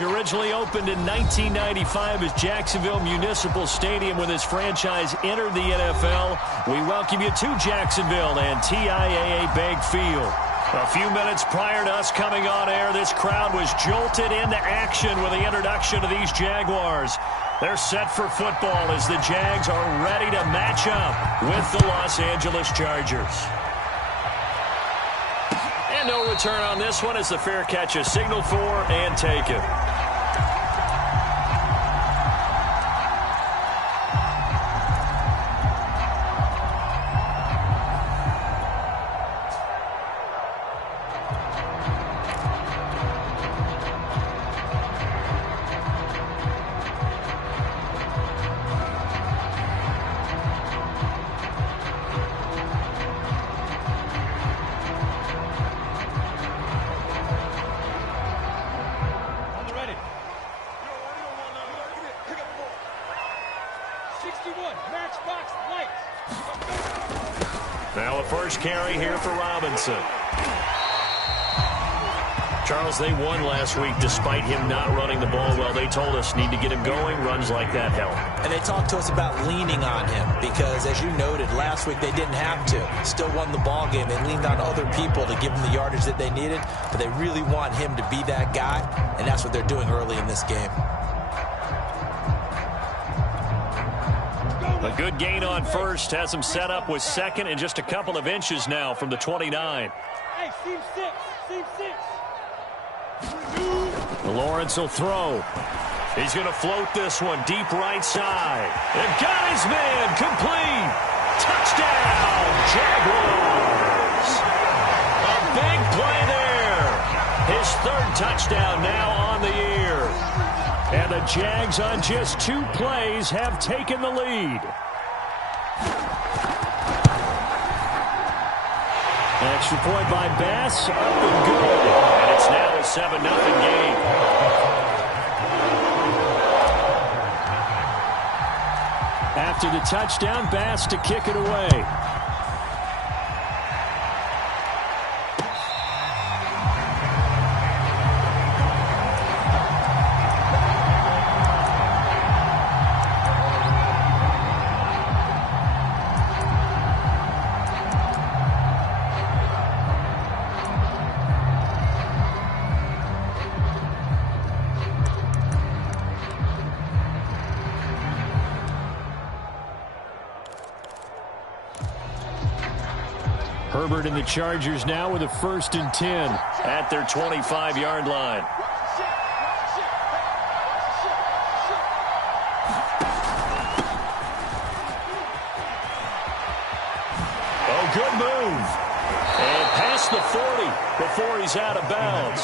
He originally opened in 1995 as Jacksonville Municipal Stadium when his franchise entered the NFL. We welcome you to Jacksonville and TIAA Bank Field. A few minutes prior to us coming on air, this crowd was jolted into action with the introduction of these Jaguars. They're set for football as the Jags are ready to match up with the Los Angeles Chargers. And no return on this one as the fair catch is signaled for and taken. Now a first carry here for Robinson. Charles, they won last week despite him not running the ball well. They told us need to get him going. Runs like that help. And they talked to us about leaning on him because, as you noted, last week they didn't have to. Still won the ball game. They leaned on other people to give them the yardage that they needed, but they really want him to be that guy, and that's what they're doing early in this game. A good gain on first has him set up with second and just a couple of inches now from the 29. Hey, seam six. Lawrence will throw. He's going to float this one deep right side. And got his man complete. Touchdown, Jaguars. A big play there. His third touchdown now on the year. And the Jags on just 2 plays have taken the lead. Extra point by Bass, up and good. And it's now a 7-0 game. After the touchdown, Bass to kick it away. Herbert and the Chargers now with a 1st and 10 at their 25-yard line. Oh, good move. And past the 40 before he's out of bounds.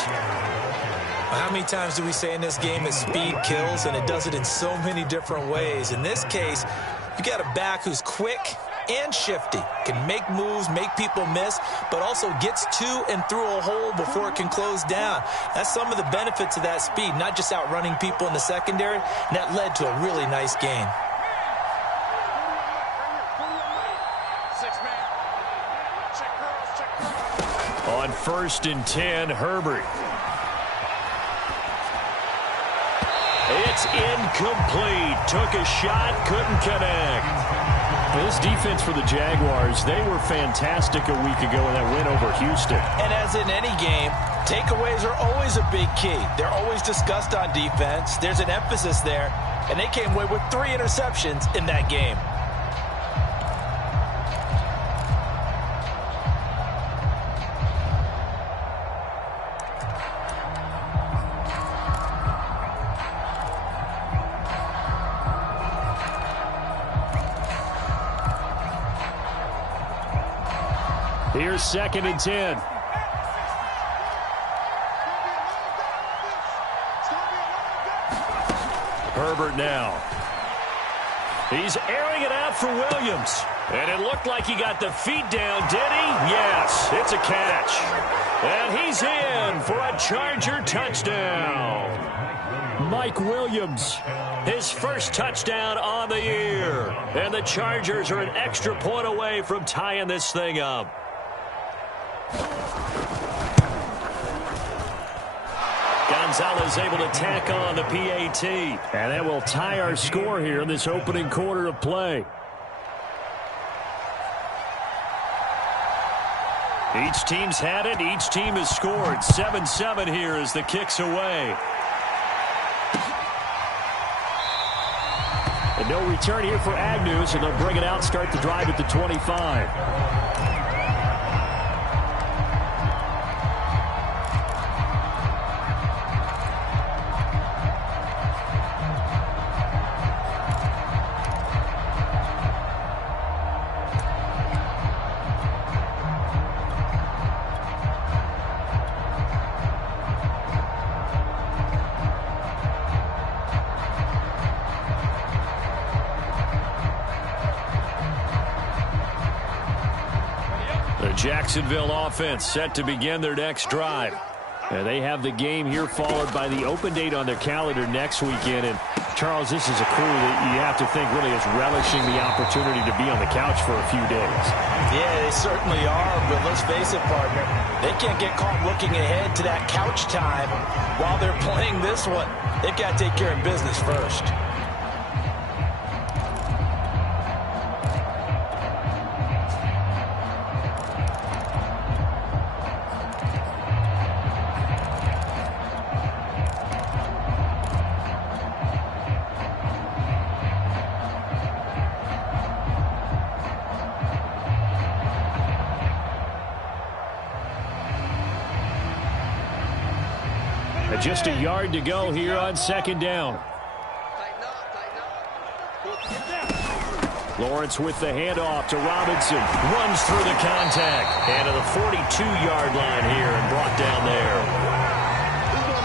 How many times do we say in this game that speed kills, and it does it in so many different ways? In this case, you got a back who's quick and shifty, can make moves, make people miss, but also gets to and through a hole before it can close down. That's some of the benefits of that speed, not just outrunning people in the secondary, and that led to a really nice gain. On 1st and 10, Herbert. It's incomplete. Took a shot, couldn't connect. This defense for the Jaguars, they were fantastic a week ago in that win over Houston. And as in any game, takeaways are always a big key. They're always discussed on defense. There's an emphasis there, and they came away with 3 interceptions in that game. Here's 2nd and 10. Herbert now. He's airing it out for Williams. And it looked like he got the feet down, did he? Yes, it's a catch. And he's in for a Charger touchdown. Mike Williams, his first touchdown on the year. And the Chargers are an extra point away from tying this thing up. Gonzalez able to tack on the PAT. And that will tie our score here in this opening quarter of play. Each team's had it. Each team has scored. 7-7 here as the kick's away. And no return here for Agnew, so they'll bring it out, start the drive at the 25. Jacksonville offense set to begin their next drive. And they have the game here followed by the open date on their calendar next weekend. And, Charles, this is a crew that you have to think really is relishing the opportunity to be on the couch for a few days. Yeah, they certainly are, but let's face it, partner. They can't get caught looking ahead to that couch time while they're playing this one. They've got to take care of business first. Just a yard to go here on second down. Lawrence with the handoff to Robinson. Runs through the contact. And to the 42-yard line here and brought down there.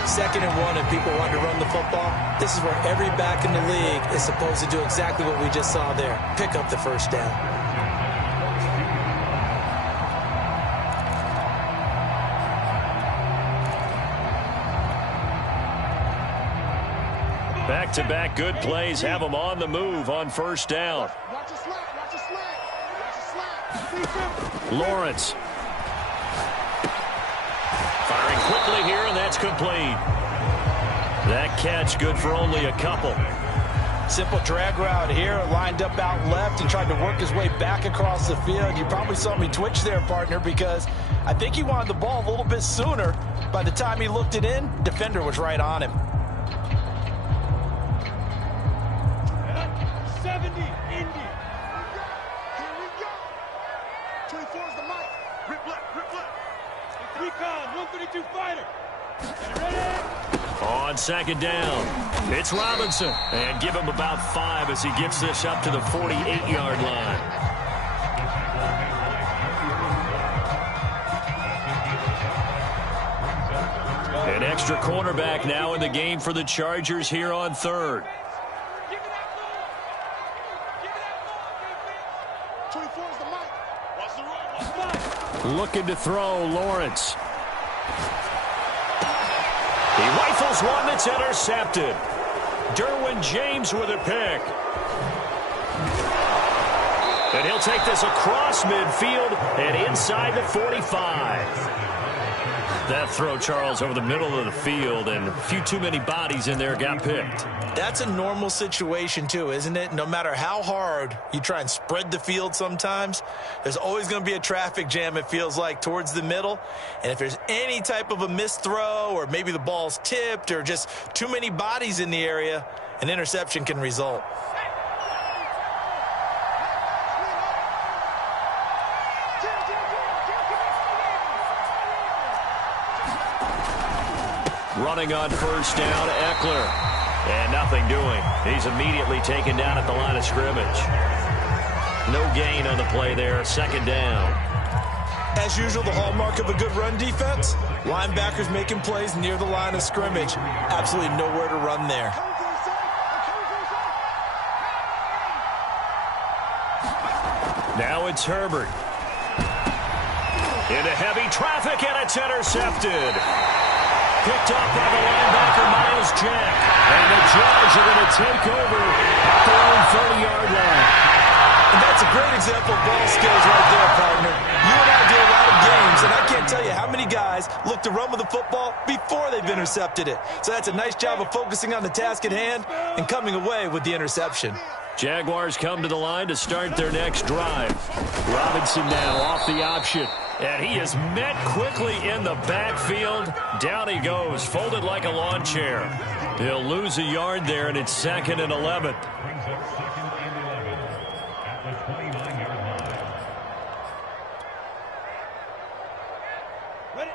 2nd and 1 and people want to run the football. This is where every back in the league is supposed to do exactly what we just saw there. Pick up the first down. Back-to-back good plays have them on the move on first down. Lawrence. Firing quickly here, and that's complete. That catch good for only a couple. Simple drag route here, lined up out left and tried to work his way back across the field. You probably saw me twitch there, partner, because I think he wanted the ball a little bit sooner. By the time he looked it in, defender was right on him. 70, Indy. Here we go. 24 is the mic. Rip left, rip left. Recon, 132 fighter. Ready? On second down, it's Robinson. And give him about 5 as he gets this up to the 48-yard line. An extra cornerback now in the game for the Chargers here on third. Looking to throw, Lawrence. He rifles one that's intercepted. Derwin James with a pick. And he'll take this across midfield and inside the 45. That throw, Charles, over the middle of the field, and a few too many bodies in there got picked. That's a normal situation, too, isn't it? No matter how hard you try and spread the field sometimes, there's always going to be a traffic jam, it feels like, towards the middle. And if there's any type of a missed throw or maybe the ball's tipped or just too many bodies in the area, an interception can result. Running on first down, Eckler. And nothing doing. He's immediately taken down at the line of scrimmage. No gain on the play there, second down. As usual, the hallmark of a good run defense, linebackers making plays near the line of scrimmage. Absolutely nowhere to run there. Now it's Herbert. Into heavy traffic, and it's intercepted. Picked up by the linebacker, Miles Jack. And the Jags are going to take over at their own 30-yard line. And that's a great example of ball skills right there, partner. You and I do a lot of games Listen, I can't tell you how many guys look to run with the football before they've intercepted it. So that's a nice job of focusing on the task at hand and coming away with the interception. Jaguars come to the line to start their next drive. Robinson now off the option. And he is met quickly in the backfield. Down he goes, folded like a lawn chair. He'll lose a yard there, and it's 2nd and 11. Ready?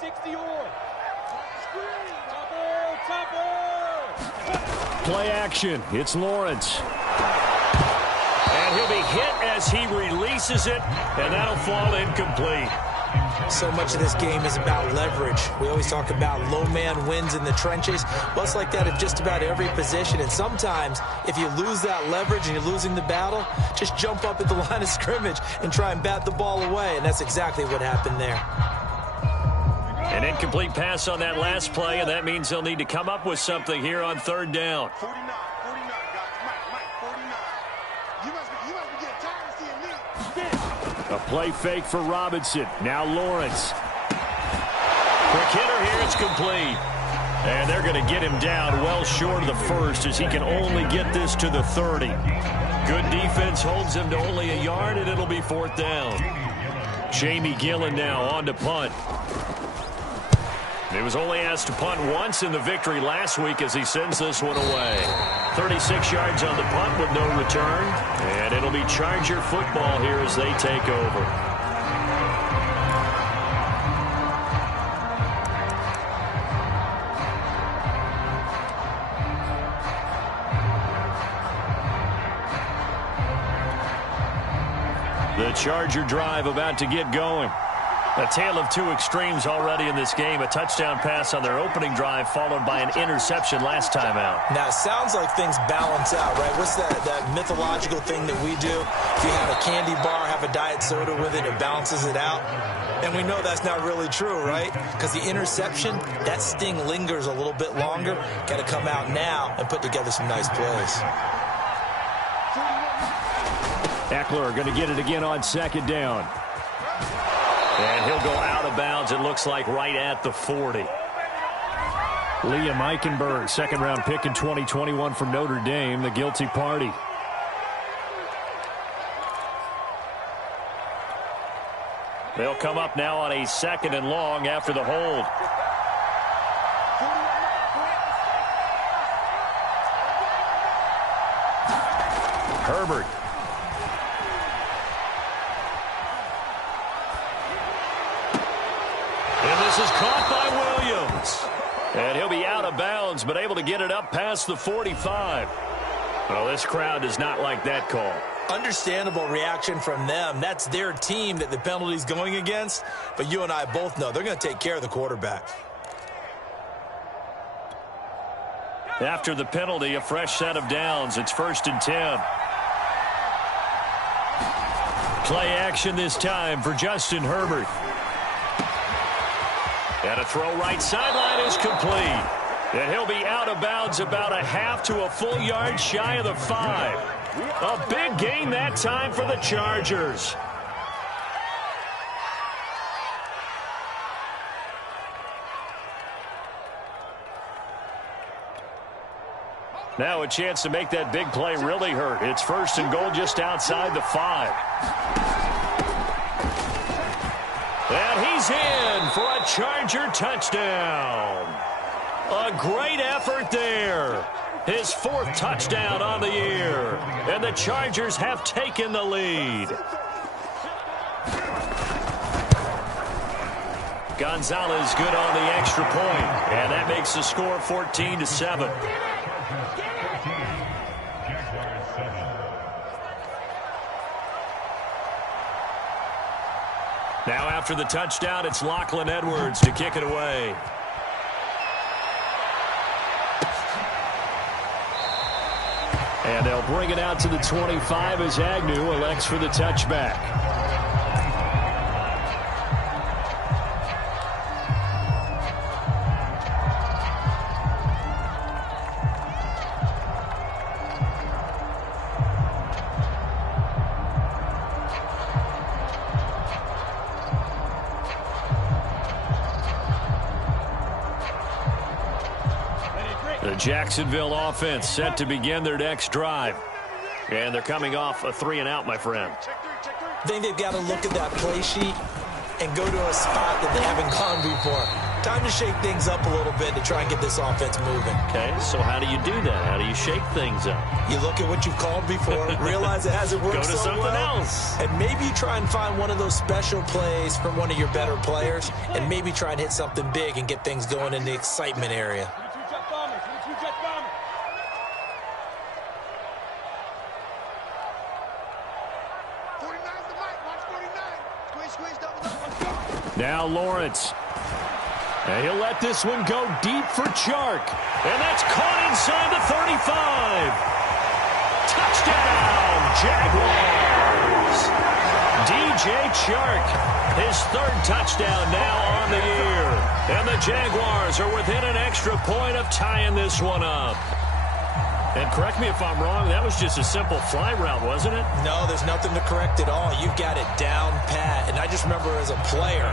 60 or. Play action. It's Lawrence. And he'll be hit as he releases it, and that'll fall incomplete. So much of this game is about leverage. We always talk about low man wins in the trenches. Well, it's like that at just about every position. And sometimes, if you lose that leverage and you're losing the battle, just jump up at the line of scrimmage and try and bat the ball away. And that's exactly what happened there. An incomplete pass on that last play, and that means they'll need to come up with something here on 3rd down. 49, guys. Mike, 49. You must be getting tired of seeing me. A play fake for Robinson. Now Lawrence. Quick hitter here. It's complete. And they're going to get him down well short of the first as he can only get this to the 30. Good defense holds him to only a yard, and it'll be 4th down. Jamie Gillen now on to punt. He was only asked to punt once in the victory last week as he sends this one away. 36 yards on the punt with no return. And it'll be Charger football here as they take over. The Charger drive about to get going. A tale of two extremes already in this game. A touchdown pass on their opening drive followed by an interception last time out. Now, it sounds like things balance out, right? What's that mythological thing that we do? If you have a candy bar, have a diet soda with it, it balances it out. And we know that's not really true, right? Because the interception, that sting lingers a little bit longer. Got to come out now and put together some nice plays. Eckler going to get it again on 2nd down. And he'll go out of bounds, it looks like, right at the 40. Liam Eichenberg, 2nd-round pick in 2021 from Notre Dame, the guilty party. They'll come up now on a 2nd and long after the hold. Herbert. This is caught by Williams. And he'll be out of bounds, but able to get it up past the 45. Well, this crowd does not like that call. Understandable reaction from them. That's their team that the penalty's going against. But you and I both know they're going to take care of the quarterback. After the penalty, a fresh set of downs. It's 1st and 10. Play action this time for Justin Herbert. And a throw right sideline is complete. And he'll be out of bounds about a half to a full yard shy of the 5. A big gain that time for the Chargers. Now a chance to make that big play really hurt. It's 1st and goal just outside the 5. And he's in for a Charger touchdown. A great effort there. His 4th touchdown on the year. And the Chargers have taken the lead. Gonzalez good on the extra point. And that makes the score 14-7. Now after the touchdown, it's Lachlan Edwards to kick it away. And they'll bring it out to the 25 as Agnew elects for the touchback. Jacksonville offense set to begin their next drive. And they're coming off a 3-and-out, my friend. I think they've got to look at that play sheet and go to a spot that they haven't gone before. Time to shake things up a little bit to try and get this offense moving. Okay, so how do you do that? How do you shake things up? You look at what you've called before, realize it hasn't worked Go to so something well, else. and maybe you try and find one of those special plays from one of your better players, and maybe try and hit something big and get things going in the excitement area. Now Lawrence. And he'll let this one go deep for Chark. And that's caught inside the 35. Touchdown, Jaguars. DJ Chark, his third touchdown now on the year. And the Jaguars are within an extra point of tying this one up. And correct me if I'm wrong, that was just a simple fly route, wasn't it? No, there's nothing to correct at all. You've got it down pat. And I just remember as a player,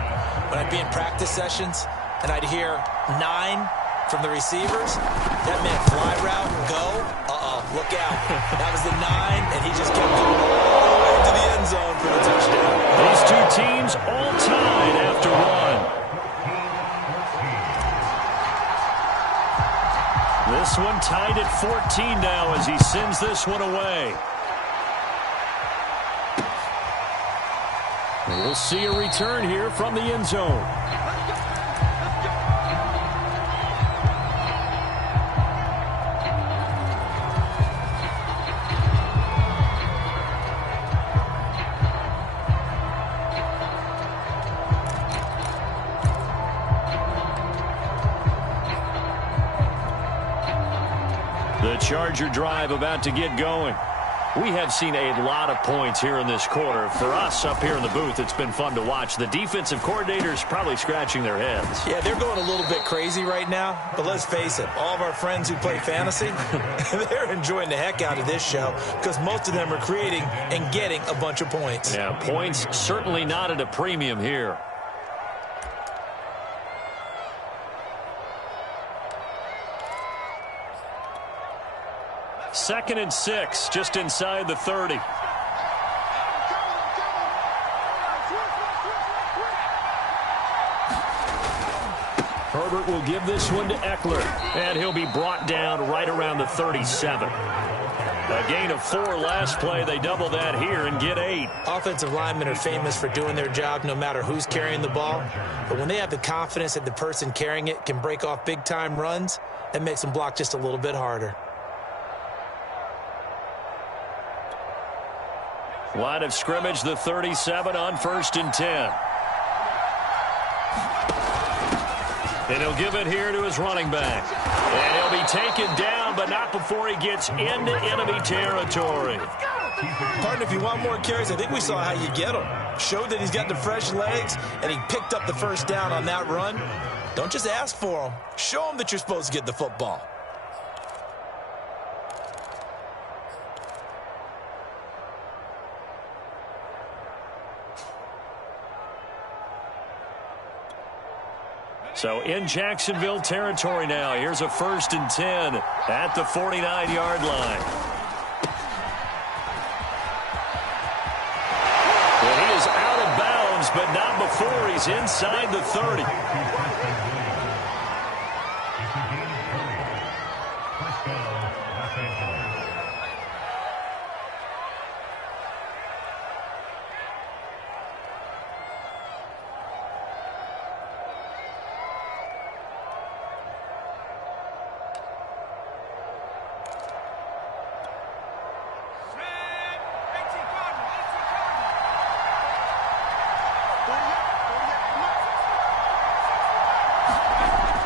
when I'd be in practice sessions, and I'd hear 9 from the receivers, that meant fly route, go, look out. That was the 9, and he just kept going all the way to the end zone for the touchdown. These two teams all tied after one. This one tied at 14 now as he sends this one away. We'll see a return here from the end zone. The Charger drive about to get going. We have seen a lot of points here in this quarter. For us up here in the booth, it's been fun to watch. The defensive coordinators probably scratching their heads. Yeah, they're going a little bit crazy right now. But let's face it, all of our friends who play fantasy, they're enjoying the heck out of this show because most of them are creating and getting a bunch of points. Yeah, points certainly not at a premium here. Second and 6, just inside the 30. Herbert will give this one to Eckler, and he'll be brought down right around the 37. A gain of 4 last play. They double that here and get 8. Offensive linemen are famous for doing their job no matter who's carrying the ball. But when they have the confidence that the person carrying it can break off big-time runs, that makes them block just a little bit harder. Line of scrimmage, the 37 on 1st and 10. And he'll give it here to his running back. And he'll be taken down, but not before he gets into enemy territory. Partner, if you want more carries, I think we saw how you get him. Showed that he's got the fresh legs, and he picked up the first down on that run. Don't just ask for him. Show him that you're supposed to get the football. So in Jacksonville territory now. Here's a 1st and 10 at the 49-yard line. Well, he is out of bounds, but not before he's inside the 30.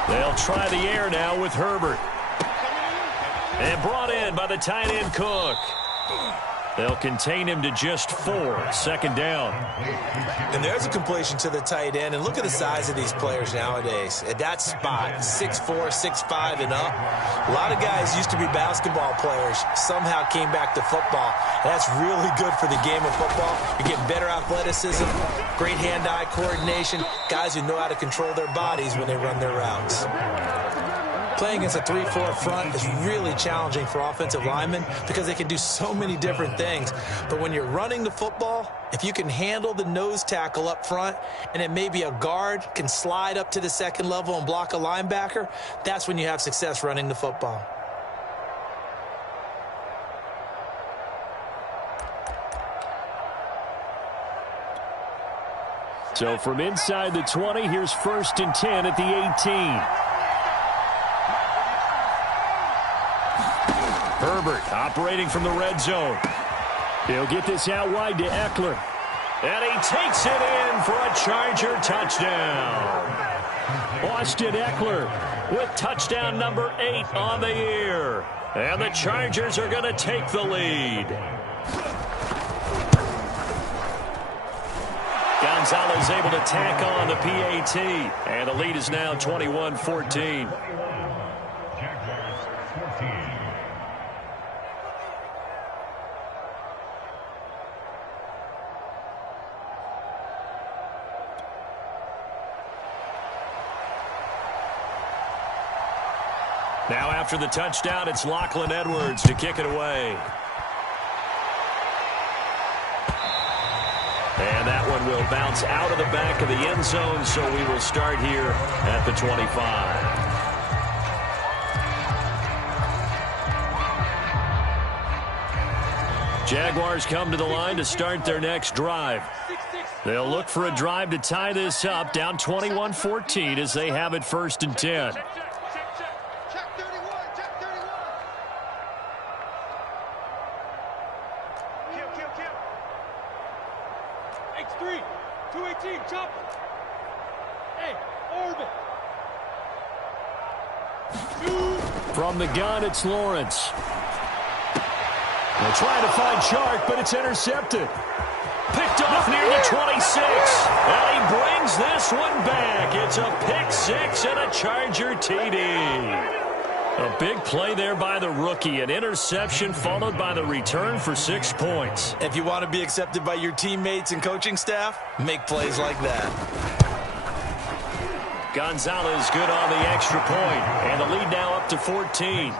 They'll try the air now with Herbert. And brought in by the tight end Cook. They'll contain him to just 4. 2nd down. And there's a completion to the tight end. And look at the size of these players nowadays. At that spot, 6'4", 6'5", and up. A lot of guys used to be basketball players. Somehow came back to football. And that's really good for the game of football. You're getting better athleticism, great hand-eye coordination, guys who know how to control their bodies when they run their routes. playing against a 3-4 front is really challenging for offensive linemen because they can do so many different things. But when you're running the football, if you can handle the nose tackle up front and then maybe a guard can slide up to the second level and block a linebacker, that's when you have success running the football. So from inside the 20, here's 1st and 10 at the 18. Herbert operating from the red zone. He'll get this out wide to Eckler. And he takes it in for a Charger touchdown. Austin Eckler with touchdown number 8 on the year. And the Chargers are going to take the lead. Gonzalez able to tack on the PAT. And the lead is now 21-14. Now after the touchdown, it's Lachlan Edwards to kick it away. And that one will bounce out of the back of the end zone, so we will start here at the 25. Jaguars come to the line to start their next drive. They'll look for a drive to tie this up, down 21-14 as they have it 1st and 10. From the gun, it's Lawrence. They're trying to find Chark, but it's intercepted. Picked off near the 26. And he brings this one back. It's a pick 6 and a Charger TD. A big play there by the rookie. An interception followed by the return for 6 points. If you want to be accepted by your teammates and coaching staff, make plays like that. Gonzalez good on the extra point. And the lead now up to 14.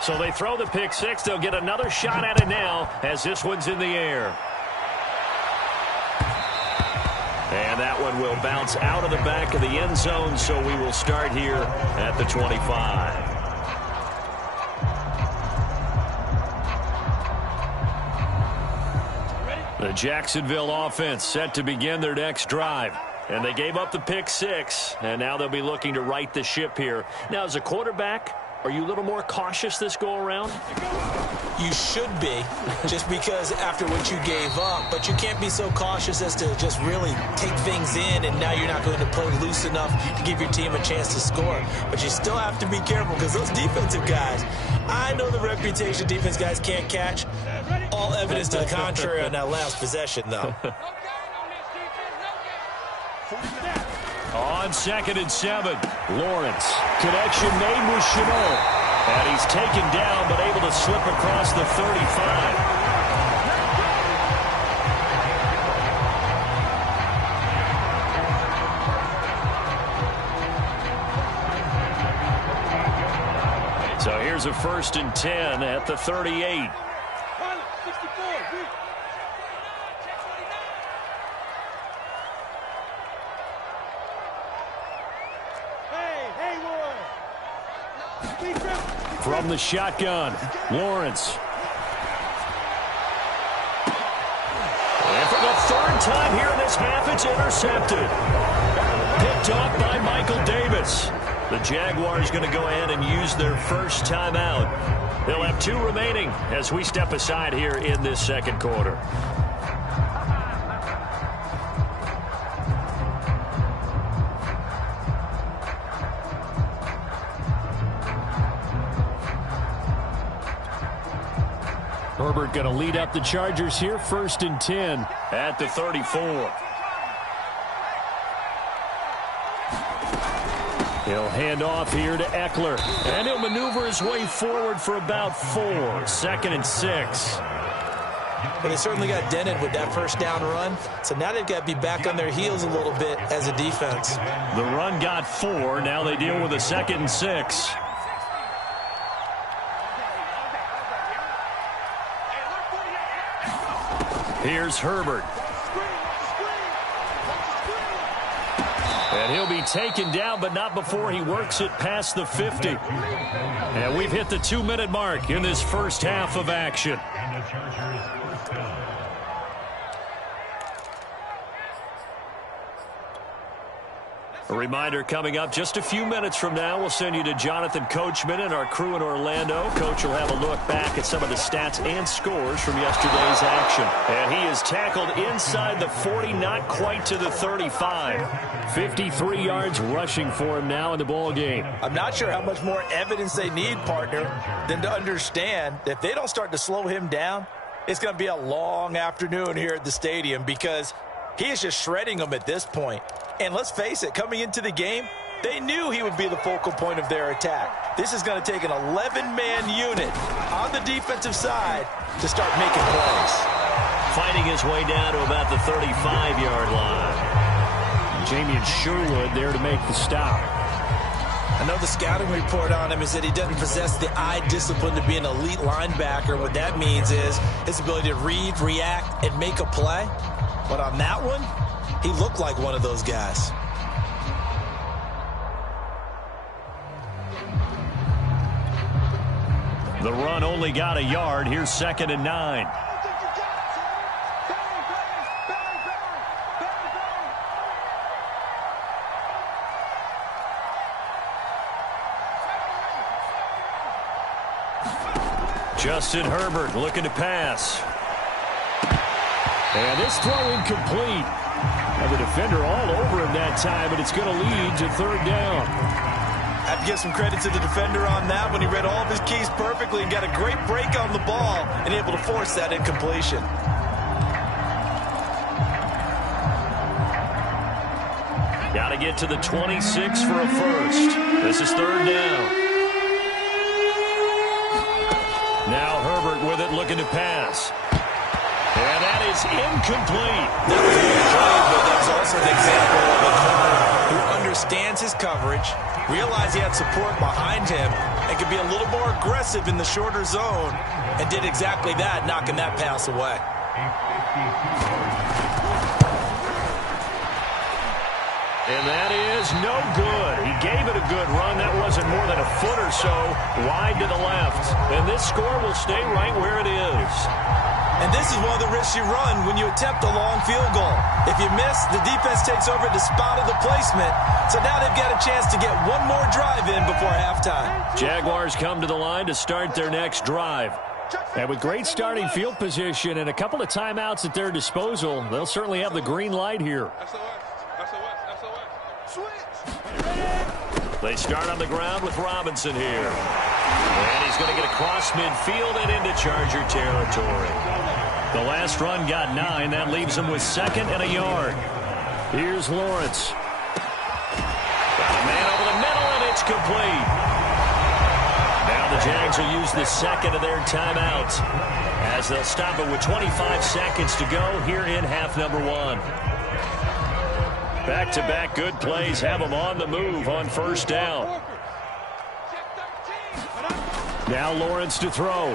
So they throw the pick 6. They'll get another shot at it now as this one's in the air. And that one will bounce out of the back of the end zone, so we will start here at the 25. The Jacksonville offense set to begin their next drive. And they gave up the pick 6, and now they'll be looking to right the ship here. Now, as a quarterback, are you a little more cautious this go-around? You should be, just because after what you gave up. But you can't be so cautious as to just really take things in, and now you're not going to play loose enough to give your team a chance to score. But you still have to be careful because those defensive guys, I know the reputation defense guys can't catch. All evidence to the contrary on that last possession, though. On 2nd and 7, Lawrence. Connection made with Chenault. And he's taken down, but able to slip across the 35. So here's a 1st and 10 at the 38. From the shotgun, Lawrence. And for the 3rd time here in this half, it's intercepted. Picked off by Michael Davis. The Jaguars going to go ahead and use their first timeout. They'll have 2 remaining as we step aside here in this 2nd quarter. Herbert going to lead up the Chargers here, 1st and 10 at the 34. He'll hand off here to Eckler, and he'll maneuver his way forward for about 4. 2nd and 6. But they certainly got dented with that first down run. So now they've got to be back on their heels a little bit as a defense. The run got 4. Now they deal with a 2nd and 6. Here's Herbert. And he'll be taken down, but not before he works it past the 50. And we've hit the 2-minute mark in this first half of action. A reminder coming up just a few minutes from now, we'll send you to Jonathan Coachman and our crew in Orlando. Coach will have a look back at some of the stats and scores from yesterday's action. And he is tackled inside the 40, not quite to the 35. 53 yards rushing for him now in the ball game. I'm not sure how much more evidence they need, partner, than to understand that if they don't start to slow him down, it's going to be a long afternoon here at the stadium because he is just shredding them at this point. And let's face it, coming into the game, they knew he would be the focal point of their attack. This is going to take an 11-man unit on the defensive side to start making plays. Fighting his way down to about the 35-yard line. Jamian Sherwood there to make the stop. I know the scouting report on him is that he doesn't possess the eye discipline to be an elite linebacker. What that means is his ability to read, react, and make a play. But on that one, he looked like one of those guys. The run only got a yard. Here's 2nd and 9. Justin Herbert looking to pass. And this throw incomplete. And the defender all over him that time, but it's going to lead to 3rd down. I have to give some credit to the defender on that when he read all of his keys perfectly and got a great break on the ball and able to force that incompletion. Got to get to the 26 for a first. This is 3rd down. Now Herbert with it, looking to pass. And that is incomplete. That was a good play, but that's also an example of a corner who understands his coverage, realized he had support behind him, and could be a little more aggressive in the shorter zone, and did exactly that, knocking that pass away. And that is no good. He gave it a good run. That wasn't more than a foot or so wide to the left. And this score will stay right where it is. And this is one of the risks you run when you attempt a long field goal. If you miss, the defense takes over the spot of the placement. So now they've got a chance to get one more drive in before halftime. Jaguars come to the line to start their next drive. And with great starting field position and a couple of timeouts at their disposal, they'll certainly have the green light here. They start on the ground with Robinson here. And he's going to get across midfield and into Charger territory. The last run got 9. That leaves him with 2nd and a yard. Here's Lawrence. Got a man over the middle, and it's complete. Now the Jags will use the 2nd of their timeouts as they'll stop it with 25 seconds to go here in half number 1. Back-to-back good plays have them on the move on 1st down. Now Lawrence to throw.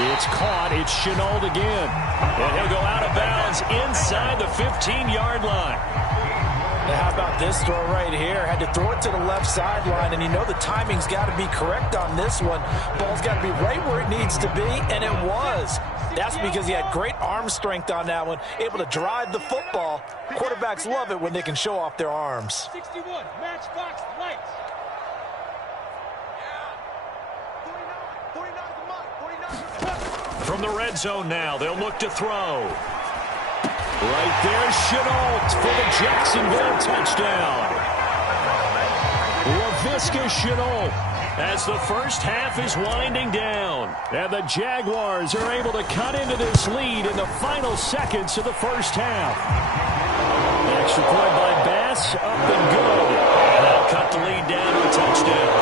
It's caught. It's Chenault again. And he'll go out of bounds inside the 15-yard line. Now how about this throw right here? Had to throw it to the left sideline, and you know the timing's got to be correct on this one. Ball's got to be right where it needs to be, and it was. That's because he had great arm strength on that one, able to drive the football. Quarterbacks love it when they can show off their arms. 61, matchbox lights. 49. From the red zone now, they'll look to throw. Right there, Chenault for the Jacksonville touchdown. Laviska Chenault as the first half is winding down. And the Jaguars are able to cut into this lead in the final seconds of the first half. The extra point by Bass, up and good. And they'll cut the lead down to a touchdown.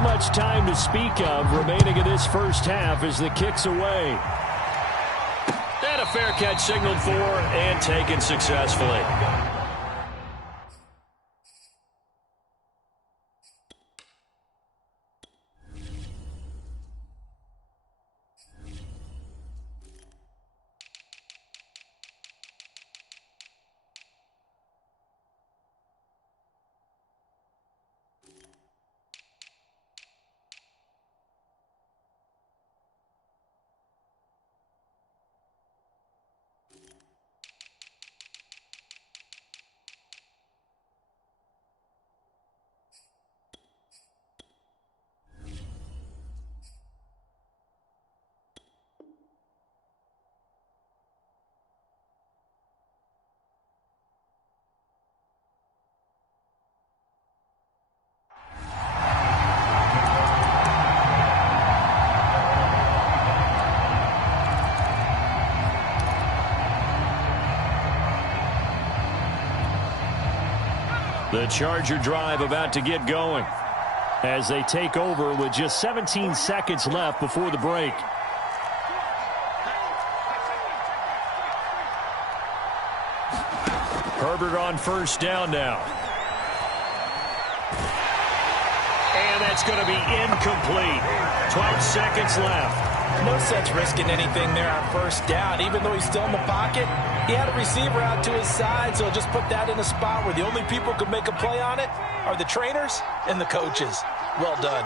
Not much time to speak of remaining in this first half as the kick's away. And a fair catch signaled for and taken successfully. The Charger drive about to get going as they take over with just 17 seconds left before the break. Herbert on first down now. And that's going to be incomplete. 12 seconds left. No sense risking anything there on first down. Even though he's still in the pocket, he had a receiver out to his side, so just put that in a spot where the only people who can make a play on it are the trainers and the coaches. Well done.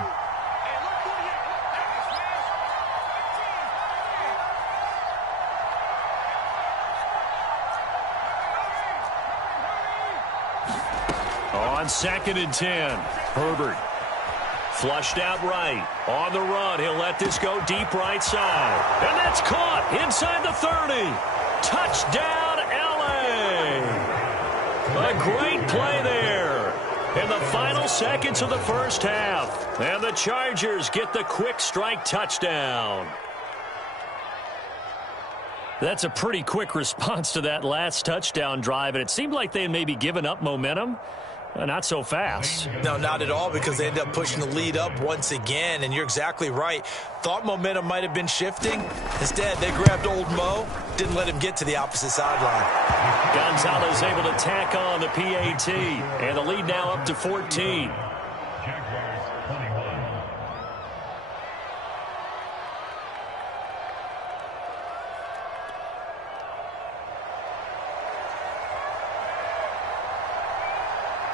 On 2nd and 10, Herbert. Flushed out right. On the run, he'll let this go deep right side. And that's caught inside the 30. Touchdown, L.A. A great play there in the final seconds of the first half. And the Chargers get the quick strike touchdown. That's a pretty quick response to that last touchdown drive, and it seemed like they had maybe given up momentum. Not so fast. No, not at all, because they end up pushing the lead up once again, and you're exactly right. Thought momentum might have been shifting. Instead, they grabbed old Mo, didn't let him get to the opposite sideline. Gonzalez able to tack on the PAT, and the lead now up to 14.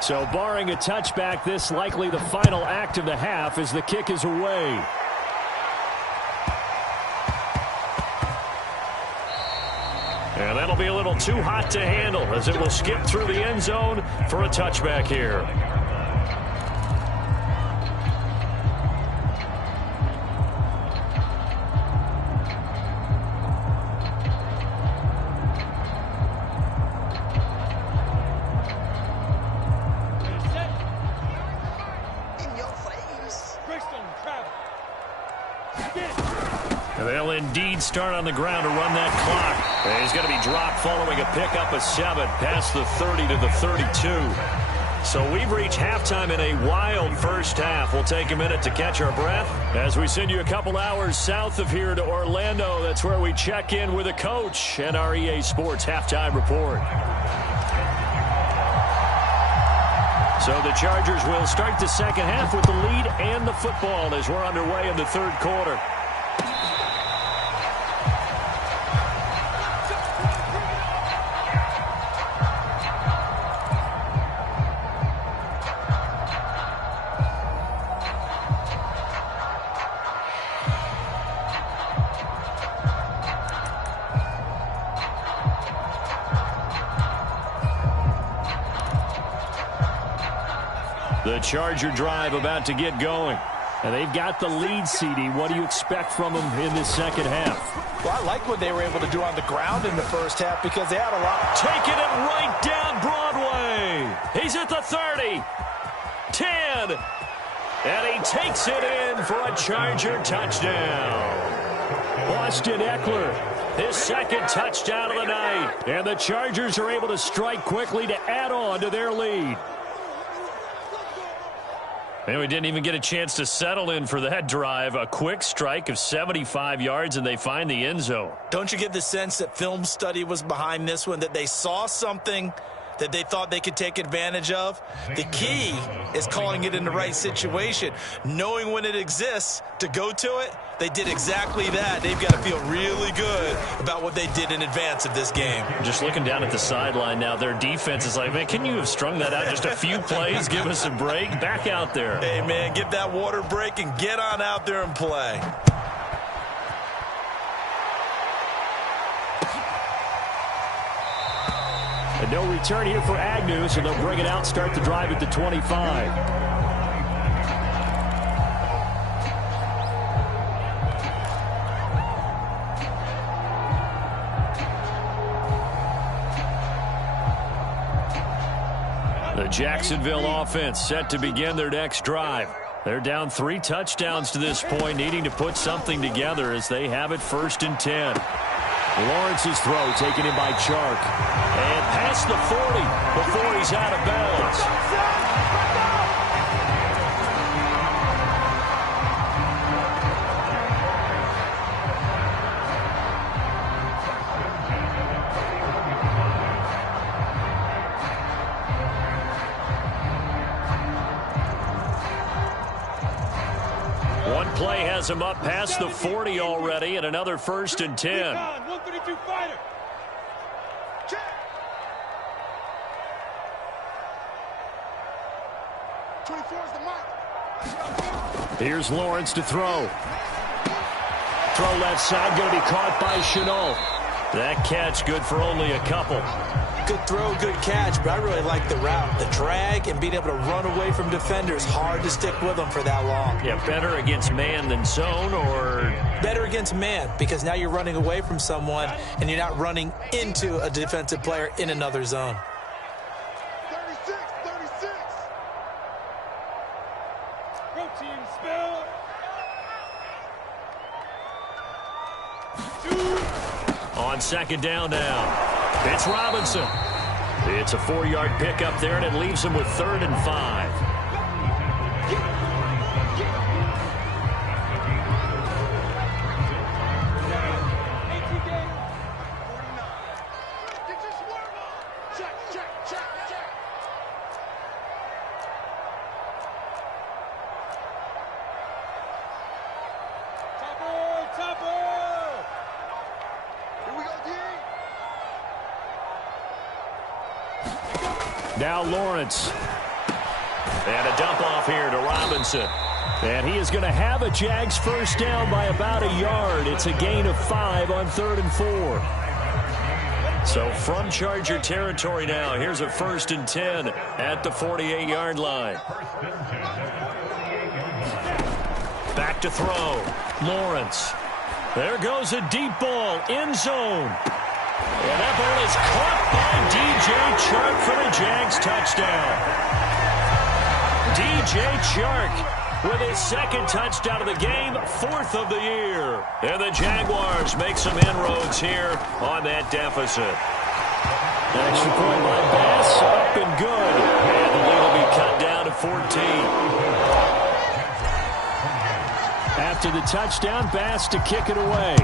So barring a touchback, this likely the final act of the half as the kick is away. And that'll be a little too hot to handle as it will skip through the end zone for a touchback here. They'll indeed start on the ground to run that clock. And he's going to be dropped following a pickup of 7 past the 30 to the 32. So we've reached halftime in a wild first half. We'll take a minute to catch our breath as we send you a couple hours south of here to Orlando. That's where we check in with a coach and our EA Sports halftime report. So the Chargers will start the second half with the lead and the football as we're underway in the third quarter. The Charger drive about to get going. And they've got the lead, CD. What do you expect from them in this second half? Well, I like what they were able to do on the ground in the first half because they had a lot. Taking it right down Broadway. He's at the 30. 10. And he takes it in for a Charger touchdown. Austin Eckler, his second touchdown of the night. And the Chargers are able to strike quickly to add on to their lead. And we didn't even get a chance to settle in for that drive. A quick strike of 75 yards, and they find the end zone. Don't you get the sense that film study was behind this one, that they saw something that they thought they could take advantage of? The key is calling it in the right situation, knowing when it exists to go to it. They did exactly that. They've got to feel really good about what they did in advance of this game. Just looking down at the sideline now, their defense is like, man, can you have strung that out just a few plays? Give us a break. Back out there. Hey, man, get that water break and get on out there and play. And no return here for Agnew, so they'll bring it out, start the drive at the 25. The Jacksonville offense set to begin their next drive. They're down 3 touchdowns to this point, needing to put something together as they have it 1st and 10. Lawrence's throw taken in by Chark. And past the 40 before he's out of bounds. One play has him up past the 40 already, and another 1st and 10. 132 fighter. Check. Here's Lawrence to throw. Throw left side, going to be caught by Chenault. That catch good for only a couple. Good throw, good catch, but I really like the route. The drag and being able to run away from defenders, hard to stick with them for that long. Yeah, better against man than zone, or? Better against man, because now you're running away from someone and you're not running into a defensive player in another zone. 36. Go team, spell. 2. On 2nd down now. It's Robinson. It's a 4-yard pickup there, and it leaves him with 3rd and 5. Now Lawrence. And a dump off here to Robinson. And he is going to have a Jags 1st down by about a yard. It's a gain of 5 on 3rd and 4. So from Charger territory now, here's a 1st and 10 at the 48-yard line. Back to throw. Lawrence. There goes a deep ball. End zone. And that ball is caught by DJ Chark for the Jags touchdown. DJ Chark with his 2nd touchdown of the game, 4th of the year. And the Jaguars make some inroads here on that deficit. Extra point by Bass, up and good. And the lead will be cut down to 14. After the touchdown, Bass to kick it away.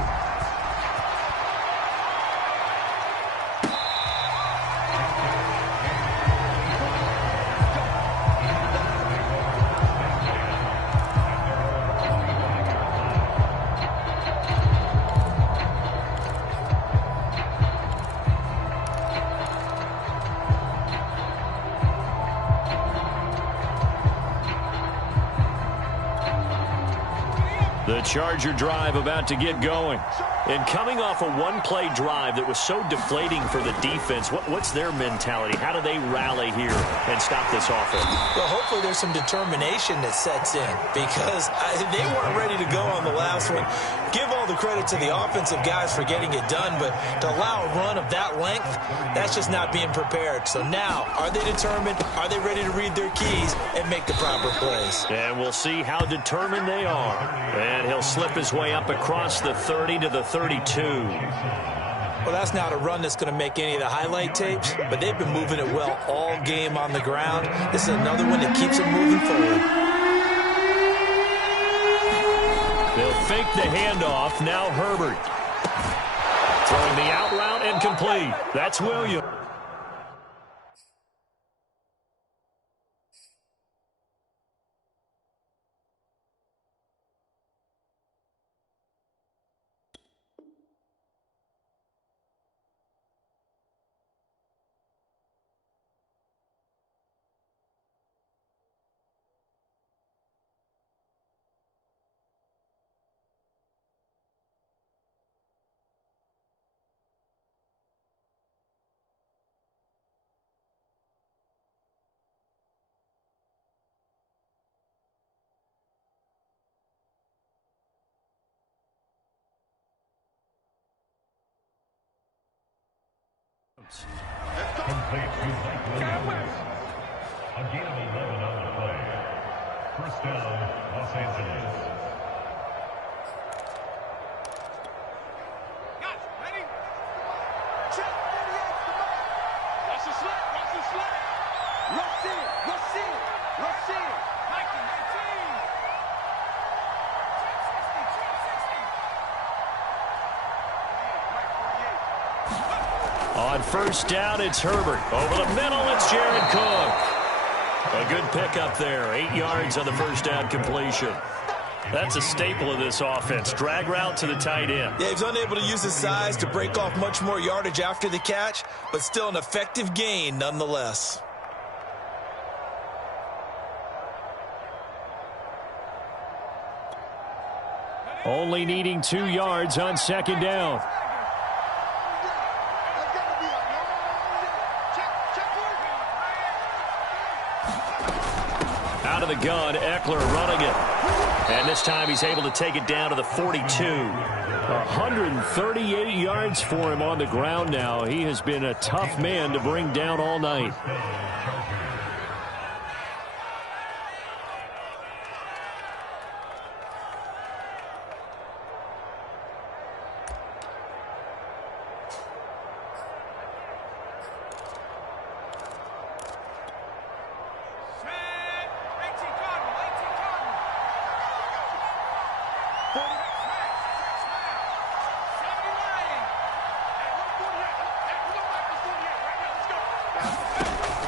The Charger drive about to get going. And coming off a one-play drive that was so deflating for the defense, what's their mentality? How do they rally here and stop this offense? Well, hopefully there's some determination that sets in, because they weren't ready to go on the last one. Give all the credit to the offensive guys for getting it done, but to allow a run of that length, that's just not being prepared. So now, are they determined? Are they ready to read their keys and make the proper plays? And we'll see how determined they are. And he'll slip his way up across the 30 to the 32. Well, that's not a run that's going to make any of the highlight tapes, but they've been moving it well all game on the ground. This is another one that keeps them moving forward. fake the handoff. Now Herbert. Throwing the out route and complete. That's Williams. Complete a gain of 11 on the play. First down, Los Angeles. Guys, ready? Check, 38, come on. Watch the slap, watch the slap. Rush in, rush in, rush in. 19, 19. On first down, it's Herbert. Over the middle, it's Jared Cook. A good pickup there. 8 yards on the first down completion. That's a staple of this offense. Drag route to the tight end. Yeah, he's unable to use his size to break off much more yardage after the catch, but still an effective gain nonetheless. Only needing 2 yards on second down. Out of the gun, Eckler running it. And this time he's able to take it down to the 42. 138 yards for him on the ground now. He has been a tough man to bring down all night.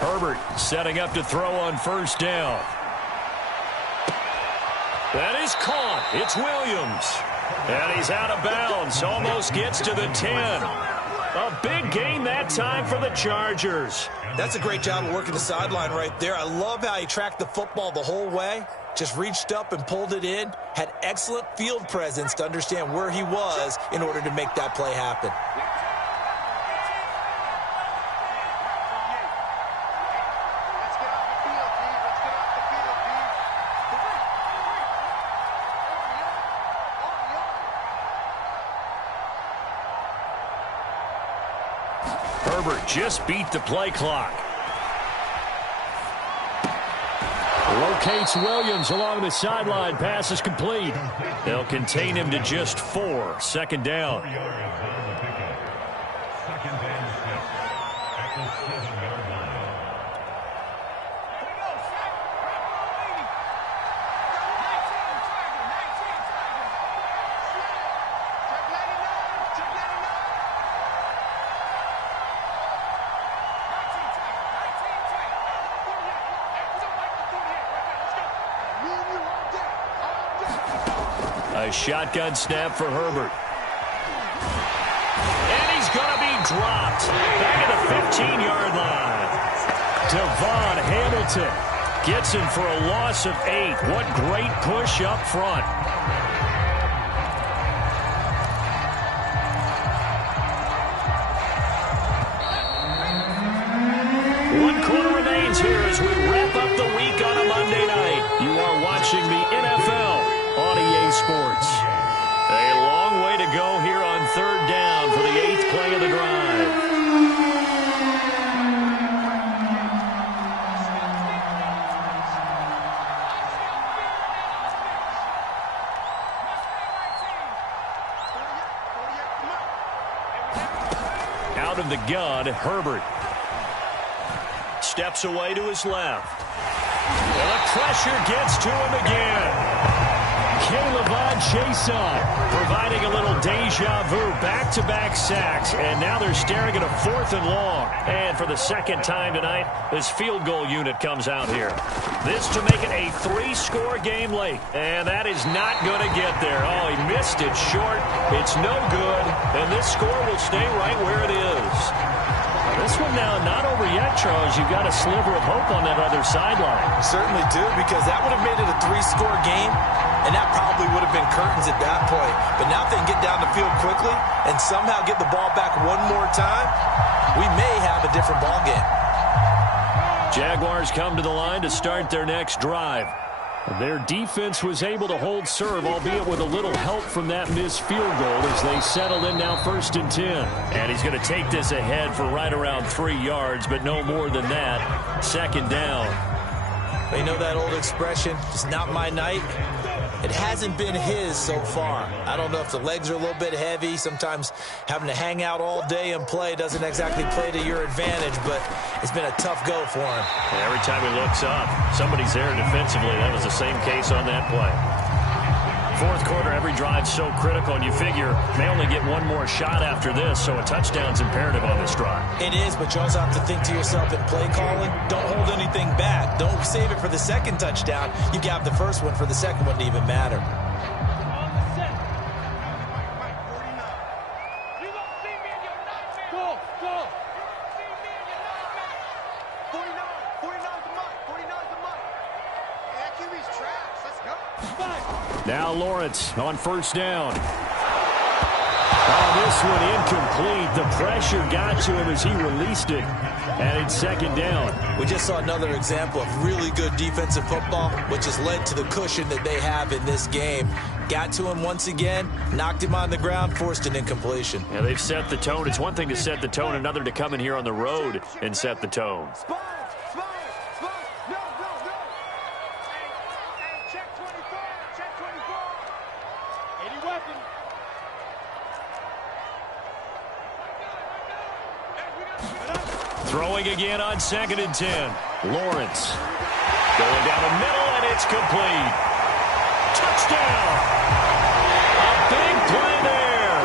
Herbert setting up to throw on first down. That is caught. It's Williams. And he's out of bounds. Almost gets to the 10. A big gain that time for the Chargers. That's a great job of working the sideline right there. I love how he tracked the football the whole way. Just reached up and pulled it in. Had excellent field presence to understand where he was in order to make that play happen. Herbert just beat the play clock. Locates Williams along the sideline. Pass is complete. They'll contain him to just 4. Second down. A shotgun snap for Herbert. And he's going to be dropped. Back at the 15-yard line. Devon Hamilton gets him for a loss of 8. What great push up front. One quarter remains here as we wrap up the week on a Monday night. You are watching the NFL on EA Sports. A long way to go here on third down for the 8th play of the drive. Out of the gun, Herbert. Steps away to his left. And the pressure gets to him again. HastaLaV1ct0r1a's, providing a little deja vu, back-to-back sacks, and now they're staring at a 4th and long. And for the second time tonight, this field goal unit comes out here. This to make it a 3-score game late, and that is not going to get there. Oh, he missed it short. It's no good, and this score will stay right where it is. This one now not over yet, Charles. You've got a sliver of hope on that other sideline. Certainly do, because that would have made it a 3-score game, and that probably would have been curtains at that point. But now if they can get down the field quickly and somehow get the ball back one more time, we may have a different ball game. Jaguars come to the line to start their next drive. Their defense was able to hold serve, albeit with a little help from that missed field goal as they settle in now 1st and 10. And he's going to take this ahead for right around 3 yards, but no more than that. 2nd down. You know that old expression, it's not my night? It hasn't been his so far. I don't know if the legs are a little bit heavy. Sometimes having to hang out all day and play doesn't exactly play to your advantage, but it's been a tough go for him. And every time he looks up, somebody's there defensively. That was the same case on that play. 4th quarter, every drive's so critical, and you figure may only get one more shot after this, so a touchdown's imperative on this drive. It is, but you also have to think to yourself in play calling, don't hold anything back. Don't save it for the second touchdown. You got the first one for the second one to even matter. Now Lawrence on 1st down. Oh, this one incomplete. The pressure got to him as he released it. And it's 2nd down. We just saw another example of really good defensive football, which has led to the cushion that they have in this game. Got to him once again, knocked him on the ground, forced an incompletion. Yeah, they've set the tone. It's one thing to set the tone, another to come in here on the road and set the tone. Throwing again on 2nd and 10. Lawrence going down the middle, and it's complete. Touchdown! A big play there.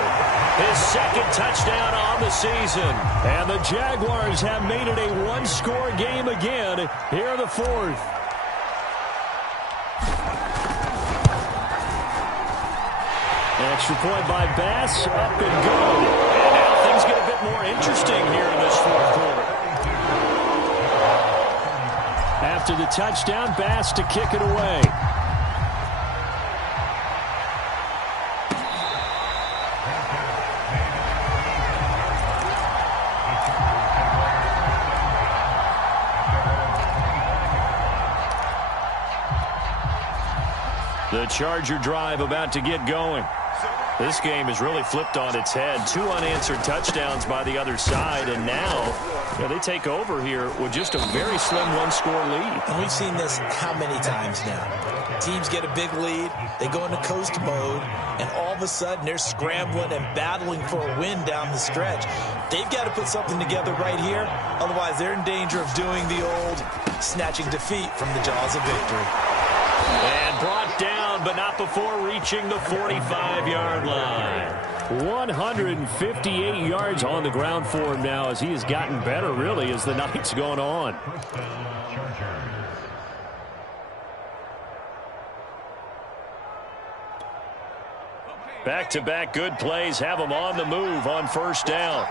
His 2nd touchdown on the season. And the Jaguars have made it a 1-score game again here in the 4th. Extra point by Bass, up and go. And now things get a bit more interesting here in this 4th quarter. After the touchdown, Bass to kick it away. The Charger drive about to get going. This game is really flipped on its head. 2 unanswered touchdowns by the other side, and now they take over here with just a very slim 1-score lead. And we've seen this how many times now? Teams get a big lead, they go into coast mode, and all of a sudden they're scrambling and battling for a win down the stretch. They've got to put something together right here, otherwise they're in danger of doing the old snatching defeat from the jaws of victory. And brought down, but not before reaching the 45-yard line. 158 yards on the ground for him now as he has gotten better, really, as the night's gone on. Back-to-back good plays have him on the move on 1st down.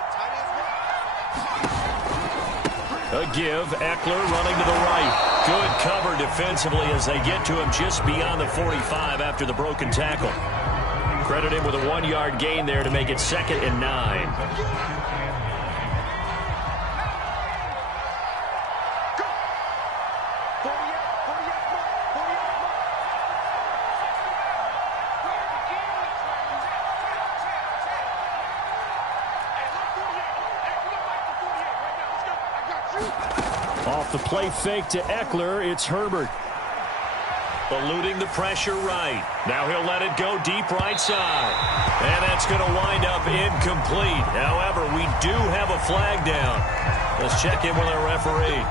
A give, Eckler running to the right. Good cover defensively as they get to him just beyond the 45 after the broken tackle. Credit him with a 1-yard gain there to make it 2nd and 9. Off the play fake to Eckler, it's Herbert. Eluding the pressure right. Now he'll let it go deep right side. And that's going to wind up incomplete. However, we do have a flag down. Let's check in with our referee.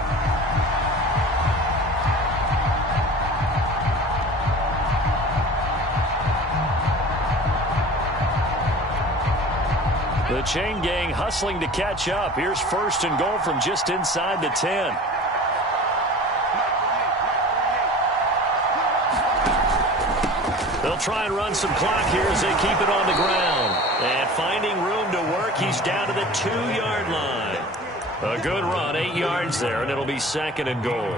The chain gang hustling to catch up. Here's 1st and goal from just inside the 10. They'll try and run some clock here as they keep it on the ground. And finding room to work, he's down to the 2-yard line. A good run, 8 yards there, and it'll be 2nd and goal.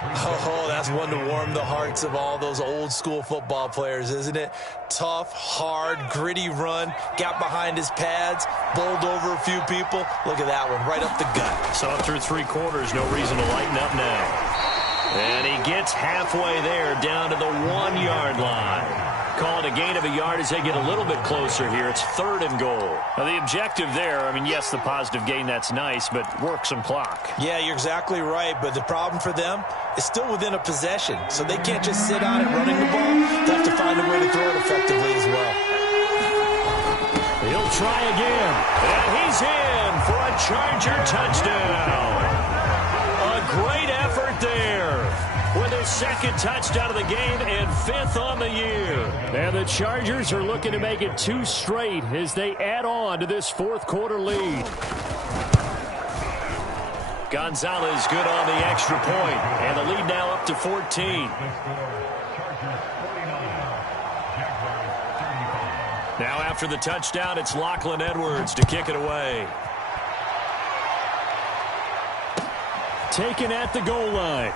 Oh, that's one to warm the hearts of all those old-school football players, isn't it? Tough, hard, gritty run, got behind his pads, bowled over a few people. Look at that one, right up the gut. So through 3 quarters, no reason to lighten up now. And he gets halfway there, down to the 1-yard line. Call it a gain of a yard as they get a little bit closer here. It's 3rd and goal. Now, the objective there, I mean, yes, the positive gain, that's nice, but work some clock. Yeah, you're exactly right, but the problem for them is still within a possession, so they can't just sit on it running the ball. They have to find a way to throw it effectively as well. He'll try again, and he's in for a Charger touchdown. A great effort there with his 2nd touchdown of the game and 5th on the year. And the Chargers are looking to make it 2 straight as they add on to this 4th quarter lead. Gonzalez good on the extra point, and the lead now up to 14. Now after the touchdown, it's Lachlan Edwards to kick it away. Taken at the goal line.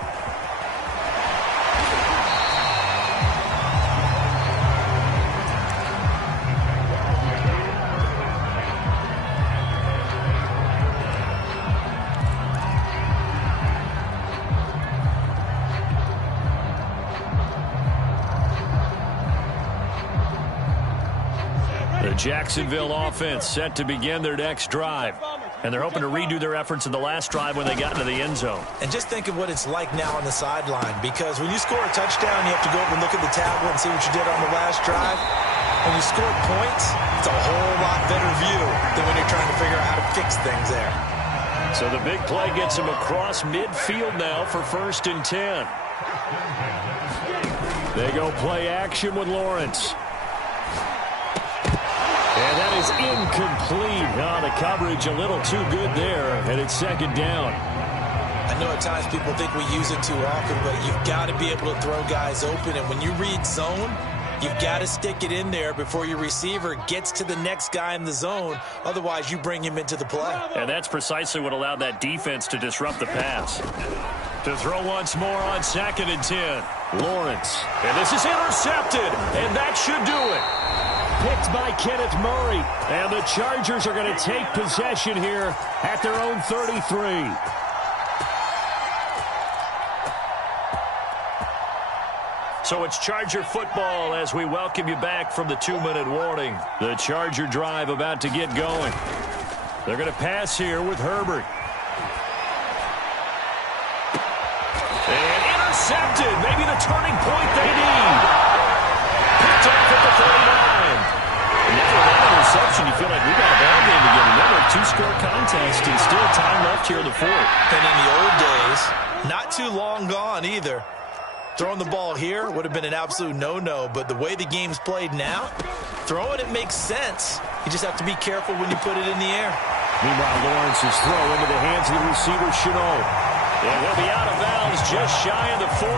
The Jacksonville offense set to begin their next drive. And they're hoping to redo their efforts in the last drive when they got into the end zone. And just think of what it's like now on the sideline, because when you score a touchdown, you have to go up and look at the tablet and see what you did on the last drive. When you score points, it's a whole lot better view than when you're trying to figure out how to fix things there. So the big play gets him across midfield now for 1st and 10. They go play action with Lawrence. And that is incomplete. Oh, the coverage a little too good there, and it's 2nd down. I know at times people think we use it too often, but you've got to be able to throw guys open. And when you read zone, you've got to stick it in there before your receiver gets to the next guy in the zone. Otherwise, you bring him into the play. And that's precisely what allowed that defense to disrupt the pass. To throw once more on 2nd and 10. Lawrence. And this is intercepted, and that should do it. Picked by Kenneth Murray. And the Chargers are going to take possession here at their own 33. So it's Charger football as we welcome you back from the 2-minute warning. The Charger drive about to get going. They're going to pass here with Herbert. And intercepted. Maybe the turning point they need. Picked off at the 39. And now with that interception, you feel like we got a ball game again. Remember, a 2-score contest and still time left here in the 4th. And in the old days, not too long gone either, throwing the ball here would have been an absolute no-no, but the way the game's played now, throwing it makes sense. You just have to be careful when you put it in the air. Meanwhile, Lawrence's throw into the hands of the receiver, Chenault. And he'll be out of bounds just shy of the 40.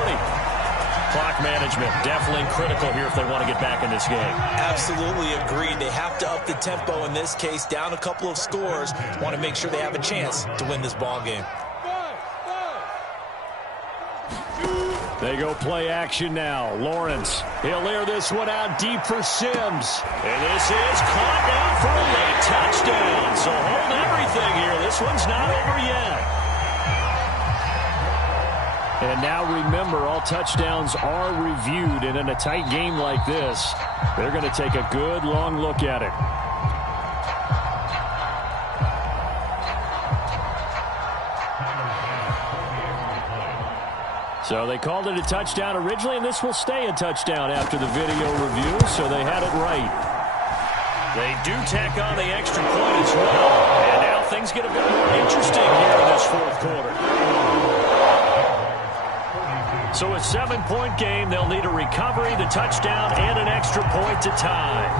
Clock management definitely critical here if they want to get back in this game. Absolutely agreed. They have to up the tempo in this case, down a couple of scores. Want to make sure they have a chance to win this ball game. They go play action now. Lawrence, he'll air this one out deep for Sims. And this is caught down for a late touchdown. So hold everything here. This one's not over yet. And now remember, all touchdowns are reviewed. And in a tight game like this, they're going to take a good long look at it. So they called it a touchdown originally, and this will stay a touchdown after the video review, so they had it right. They do tack on the extra point as well, and now things get a bit more interesting here in this 4th quarter. So a 7-point game, they'll need a recovery, the touchdown, and an extra point to tie.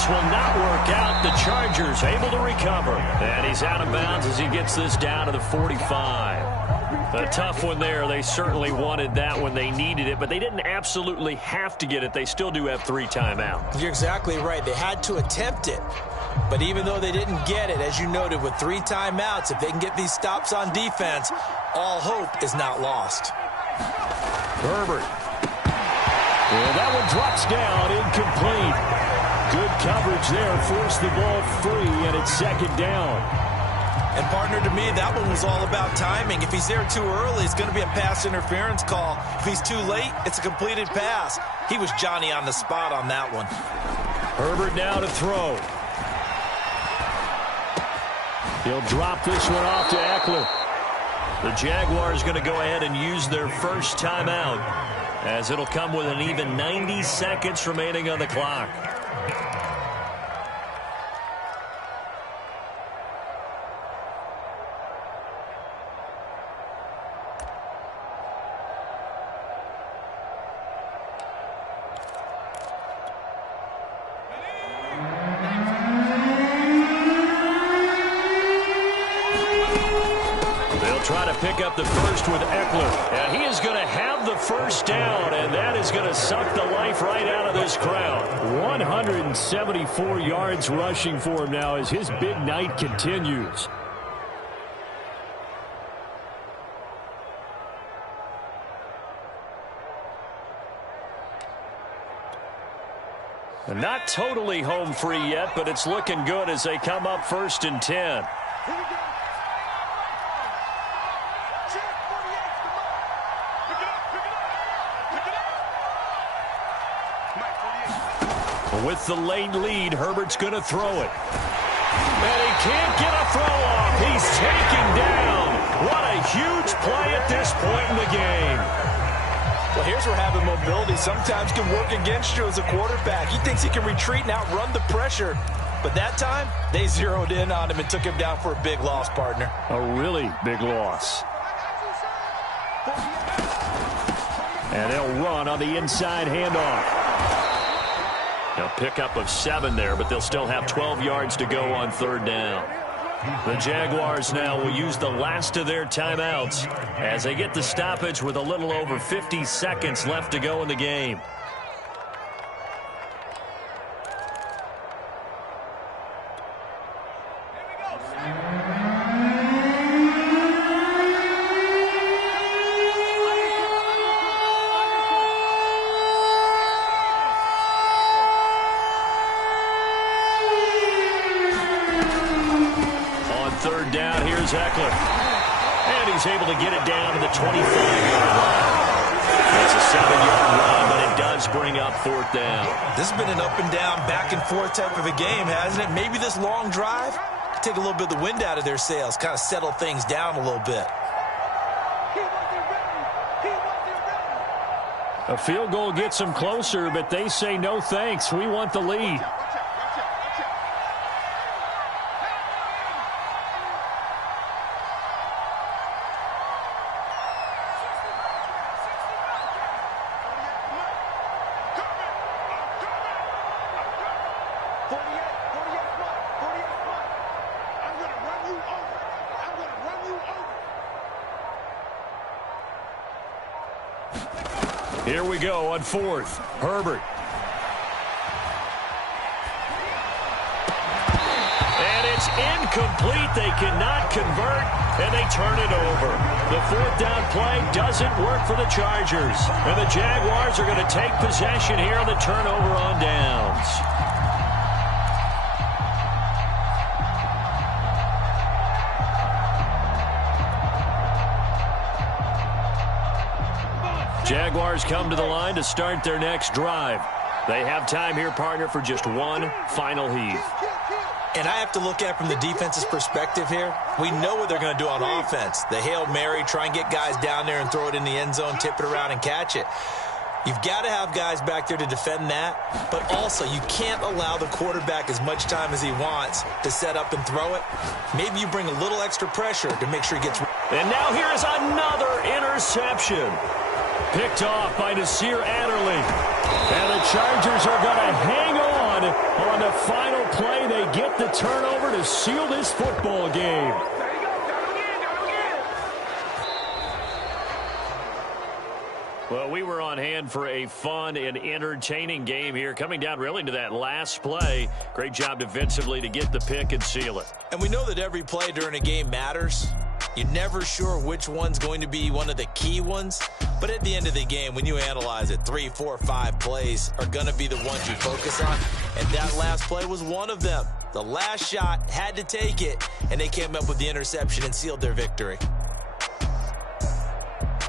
this will not work out. The Chargers able to recover. And he's out of bounds as he gets this down to the 45. A tough one there. They certainly wanted that when they needed it, but they didn't absolutely have to get it. They still do have 3 timeouts. You're exactly right. They had to attempt it. But even though they didn't get it, as you noted, with 3 timeouts, if they can get these stops on defense, all hope is not lost. Herbert. Well, that one drops down, incomplete. Good coverage there, forced the ball free, and it's 2nd down. And, partner, to me, that one was all about timing. If he's there too early, it's going to be a pass interference call. If he's too late, it's a completed pass. He was Johnny on the spot on that one. Herbert now to throw. He'll drop this one off to Eckler. The Jaguars going to go ahead and use their first timeout, as it'll come with an even 90 seconds remaining on the clock. Try to pick up the first with Eckler. And he is going to have the first down, and that is going to suck the life right out of this crowd. 174 yards rushing for him now as his big night continues. And not totally home free yet, but it's looking good as they come up 1st and 10. With the late lead, Herbert's going to throw it. And he can't get a throw off. He's taken down. What a huge play at this point in the game. Well, here's where having mobility sometimes can work against you as a quarterback. He thinks he can retreat and outrun the pressure. But that time, they zeroed in on him and took him down for a big loss, partner. A really big loss. And they'll run on the inside handoff. A pickup of 7 there, but they'll still have 12 yards to go on 3rd down. The Jaguars now will use the last of their timeouts as they get the stoppage with a little over 50 seconds left to go in the game. Eckler. And he's able to get it down to the 25-yard line. It's a 7-yard run, but it does bring up 4th down. This has been an up-and-down, back-and-forth type of a game, hasn't it? Maybe this long drive take a little bit of the wind out of their sails, kind of settle things down a little bit. A field goal gets them closer, but they say no thanks. We want the lead. Here we go on 4th. Herbert. And it's incomplete. They cannot convert, and they turn it over. The 4th down play doesn't work for the Chargers. And the Jaguars are going to take possession here on the turnover on downs. Jaguars come to the line to start their next drive. They have time here, partner, for just one final heave. And I have to look at it from the defense's perspective here. We know what they're going to do on offense. The Hail Mary, try and get guys down there and throw it in the end zone, tip it around and catch it. You've got to have guys back there to defend that, but also you can't allow the quarterback as much time as he wants to set up and throw it. Maybe you bring a little extra pressure to make sure he gets... And now here is another interception. Picked off by Nasir Adderley. And the Chargers are going to hang on on the final play, they get the turnover to seal this football game. Well, we were on hand for a fun and entertaining game here, coming down really to that last play. Great job defensively to get the pick and seal it. And we know that every play during a game matters. You're never sure which one's going to be one of the key ones. But at the end of the game, when you analyze it, 3, 4, 5 plays are going to be the ones you focus on. And that last play was one of them. The last shot had to take it, and they came up with the interception and sealed their victory.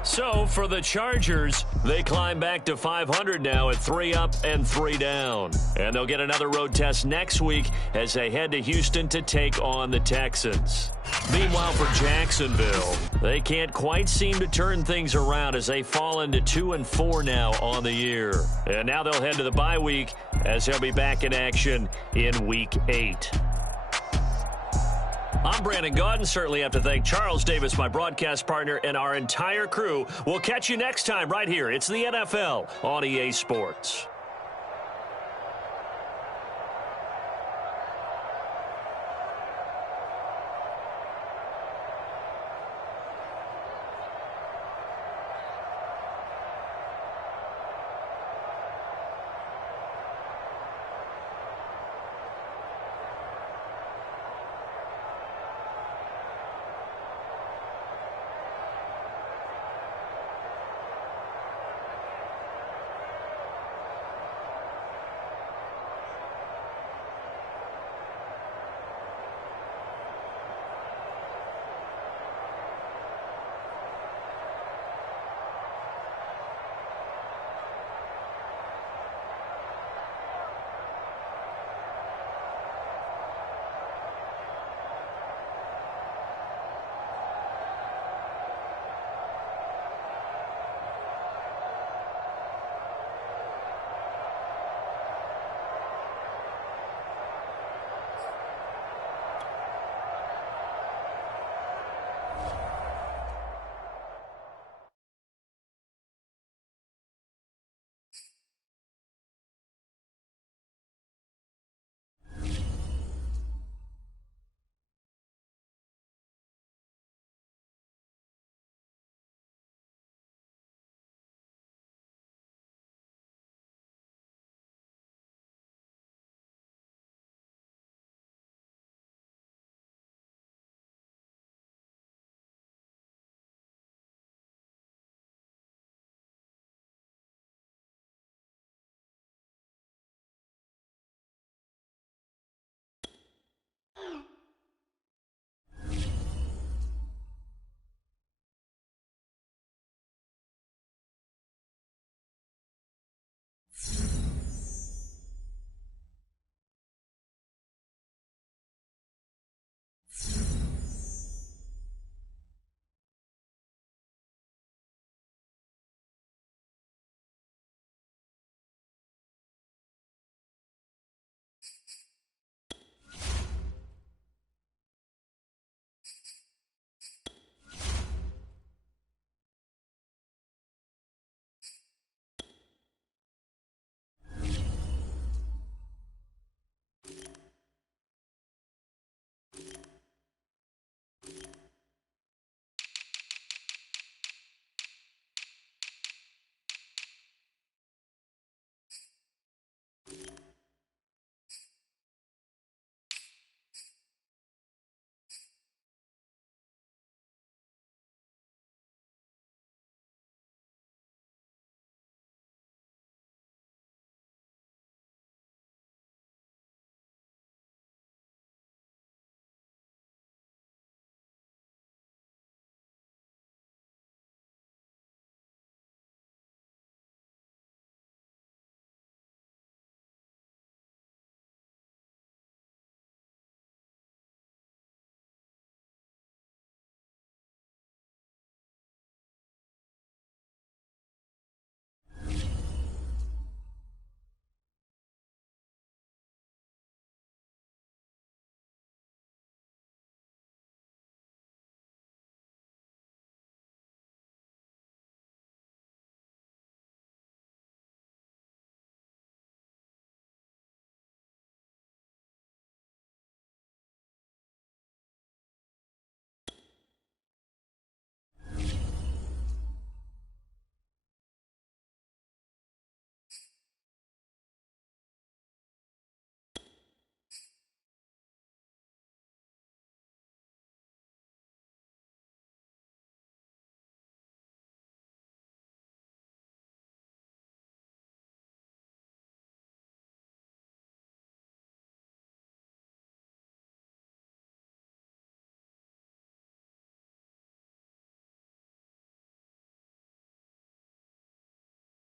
So for the Chargers, they climb back to 500 now at 3 up and 3 down. And they'll get another road test next week as they head to Houston to take on the Texans. Meanwhile, for Jacksonville, they can't quite seem to turn things around as they fall into 2-4 now on the year. And now they'll head to the bye week as they'll be back in action in Week 8. I'm Brandon Gaudin. Certainly have to thank Charles Davis, my broadcast partner, and our entire crew. We'll catch you next time right here. It's the NFL on EA Sports.